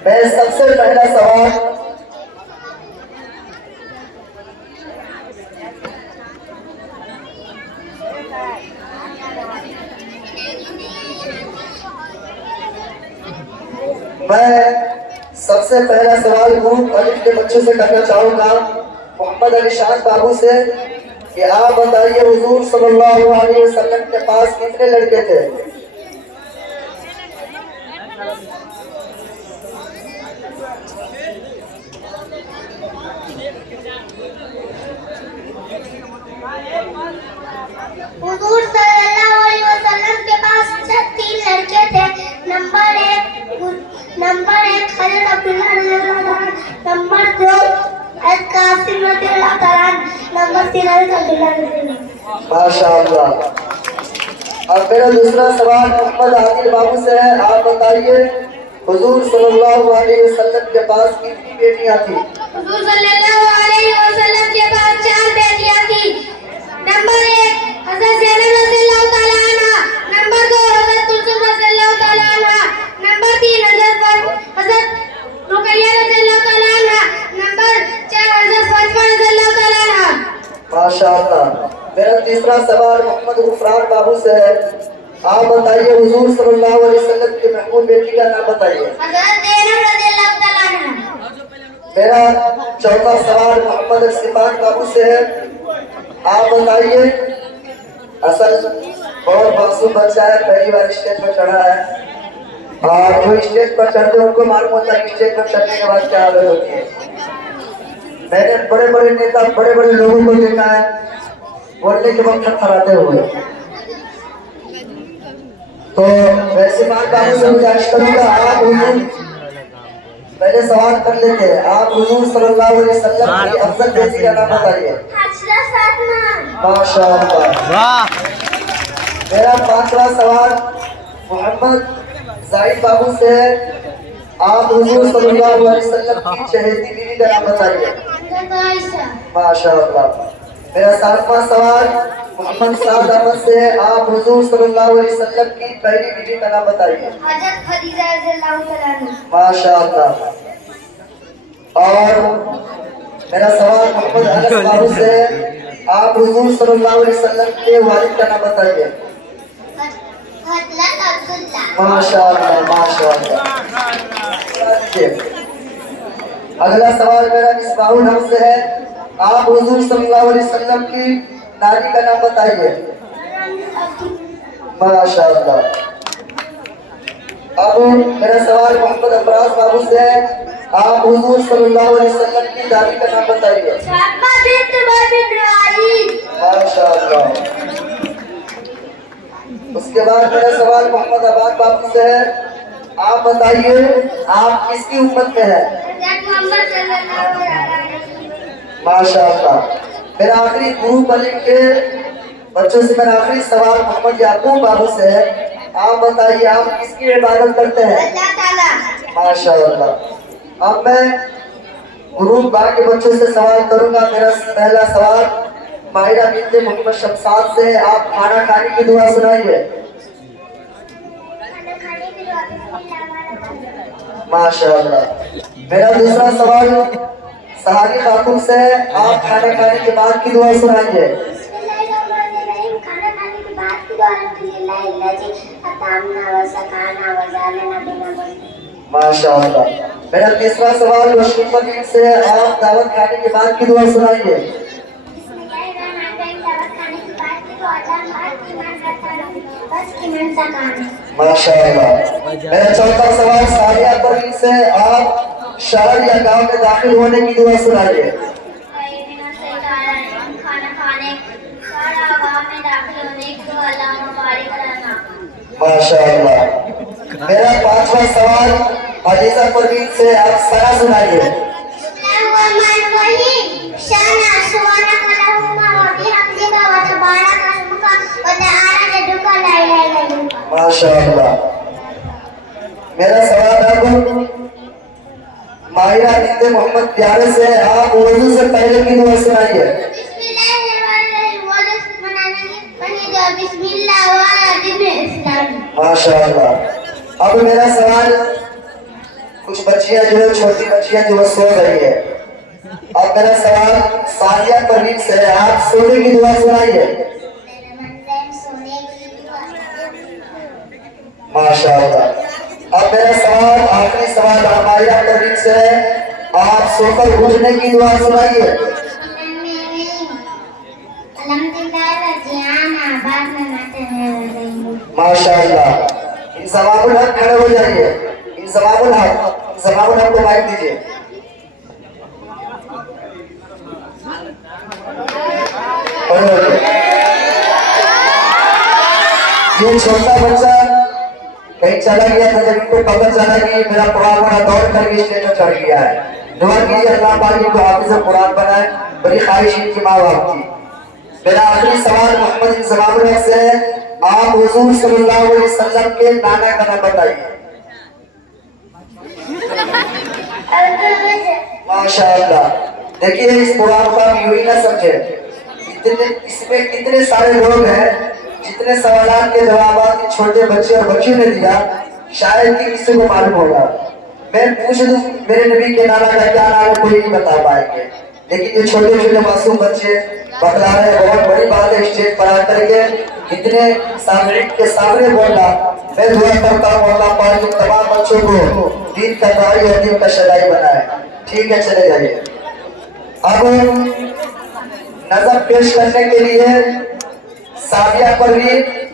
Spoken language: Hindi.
मैं सबसे पहला सवाल ग्रुप अलिफ के बच्चों से करना चाहूंगा, मोहम्मद अली शान बाबू से, कि आप बताइए हुजूर सल्लल्लाहु अलैहि वसल्लम के पास कितने लड़के थे? हुजूर सल्लल्लाहु अलैहि वसल्लम के पास 3 लड़के थे। नंबर एक हज़रत अब्दुल्लाह रज़ियल्लाहु अन्हु, नंबर 2 हज़रत कासिम रज़ियल्लाहु ताला, नंबर 3 हज़रत अब्दुल्लाह रज़ियल्लाहु। माशाअल्लाह। अब मेरा दूसरा सवाल मोहम्मद आदिल बाबू से है। आप बताइए हुजूर सल्लल्लाहु अलैहि वसल्लम के पास कितनी बेटियां थी? हुजूर सल्लल्लाहु अलैहि वसल्लम के पास 4 बेटियां थी। नंबर 1 हज़रत ज़ैनब रज़ियल्लाहु ताला अन्हा, नंबर 2 हज़रत कुलसुम रज़ियल्लाहु ताला अन्हा, नंबर 3 हज़रत रुकैया रज़ियल्लाहु ताला अन्हा, नंबर 4 हज़रत फातिमा रज़ियल्लाहु ताला अन्हा। माशाअल्लाह। मेरा तीसरा सवाल मोहम्मद गुफरान बाबू से है। आप बताइए हुजूर सल्लल्लाहु अलैहि वसल्लम की महबूब बेटी का नाम बताइए। हज़रत ज़ैनब रज़ियल्लाहु ताला अन्हा। मेरा चौथा सवाल मोहम्मद सिफान बाबू से है। आप बताइए, असल बहुत मासूम बच्चा है, पहली बार स्टेज पर चढ़ा है, और जो स्टेज पर चढ़ते हैं उनको मालूम होता है कि स्टेज पर चढ़ने के बाद क्या हालत होती है। मैंने बड़े बड़े नेता, बड़े बड़े लोगों को देखा है बोलने के वक्त थरथराते हुए। तो वैसे बात बाबू से गुजारिश करूंगा, आप हुजूर पहले सवाल कर लेते हैं। आप हुजूर सल्लल्लाहु अलैहि वसल्लम की अफजल बेटी का नाम बताइए। माशाअल्लाह। मेरा पांचवा सवाल मोहम्मद जाहिद बाबू से है। आप हुजूर सल्लल्लाहु अलैहि वसल्लम की चहेती बीवी का नाम बताइए। माशाअल्लाह। मेरा सातवां सवाल मोहम्मद साद अहमद से है। आप हुजूर सल्लल्लाहु अलैहि वसल्लम की पहली बीवी का नाम बताइए। हज़रत खदीजा रज़ियल्लाहु ताला अन्हा। माशाअल्लाह। और मेरा सवाल मोहम्मद अनस बाबू से है। आप हुजूर सल्लल्लाहु अलैहि वसल्लम के वालिद का नाम बताइए। हज़रत अब्दुल्लाह। माशाअल्लाह माशाअल्लाह। अगला सवाल मेरा मिसबाहुल हक से है। आप हुजूर सल्लल्लाहु अलैहि वसल्लम की नानी का नाम बताइए। माशाअल्लाह। अब मेरा सवाल मोहम्मद अफराज बाबू से है। आप हुजूर सल्लल्लाहु अलैहि वसल्लम की दादी का नाम बताइए। माशाअल्लाह। उसके बाद मेरा सवाल मोहम्मद अबाद बाबू से है। आप बताइए आप किसकी उम्मत में है? माशाअल्लाह। मेरा आखिरी ग्रुप अली के बच्चों से मेरा आखिरी सवाल मोहम्मद याकूब बाबू से है। आप बताइए आप किसकी इबादत करते हैं? अल्लाह ताला। माशाअल्लाह। अब मैं ग्रुप बा के बच्चों से सवाल करूंगा। मेरा पहला सवाल माहिरा बिन्ते मोहम्मद शमसाद से। आप खाना खाने की दुआ सुनाइए। माशाअल्लाह। मेरा दूसरा सवाल सहारी खातून से है। आप खाना खाने के बाद की दुआ सुनाइए। माशाअल्लाह। मेरा तीसरा सवाल वशीम से है। आप दावत खाने के बाद की दुआ सुनाइए। माशाअल्लाह। मेरा चौथा सवाल सारिया परवीन से। आप शहर या गांव में दाखिल होने की दुआ सुनाइए। माशाअल्लाह। मेरा पांचवा सवाल अजीजा परवीन से। आप सना सुनाइए। माशाअल्लाह। मेरा सवाल अब माहिरा बिन्ते मोहम्मद प्यारे से। आप वजू से पहले की दुआ सुनाइए। माशाअल्लाह। अब मेरा सवाल कुछ बच्चियां जो है, छोटी बच्चियां जो है सो रही है। अब मेरा सवाल सादिया परवीन से है, आप सोने की दुआ सुनाइए। माशाअल्लाह। अब मेरा सवाल, आखिरी सवाल हमारा परवीन से है, आप सोकर उठने की दुआ सुनाइए। माशाअल्लाह। इंसमामुल हक खड़े हो जाइए। इंसमामुल हक को माइक दीजिए। ये छोटा बच्चा कहीं चला गया था, जब इनको पता चला कि मेरा कुरान बड़ा दौड़ करके स्टेज पर चढ़ गया है। दुआ कीजिए अल्लाह पाक इनको हाफिज़ कुरान बनाए, बड़ी ख्वाहिश इनकी माँ बाप की। मेरा आखिरी सवाल मोहम्मद इंसमामुल हक से है, आप हुजूर सल्लल्लाहु अलैहि वसल्लम के नाना का नाम बताइए। माशाअल्लाह। देखिए इस कुरान को आप यूं ही ना समझे, इसमें कितने सारे लोग हैं, जितने सवालों के जवाब छोटे बच्चे और बच्चियों ने दिया, शायद कि किसी को मालूम होगा। मैं पूछ दूं मेरे नबी के नाना का क्या नाम है, कोई नहीं बता पाएंगे, लेकिन ये छोटे छोटे मासूम बच्चे बतला रहे हैं। बहुत बड़ी बात है स्टेज पर आकर के इतने सामने के सामने बोलना। मैं दुआ करता हूँ अल्लाह पाक इन तमाम बच्चों को दीन का दाई और दीन का शदाई बनाए। ठीक है, चले जाइए। अब नज़म पेश करने के लिए सादिया परवीन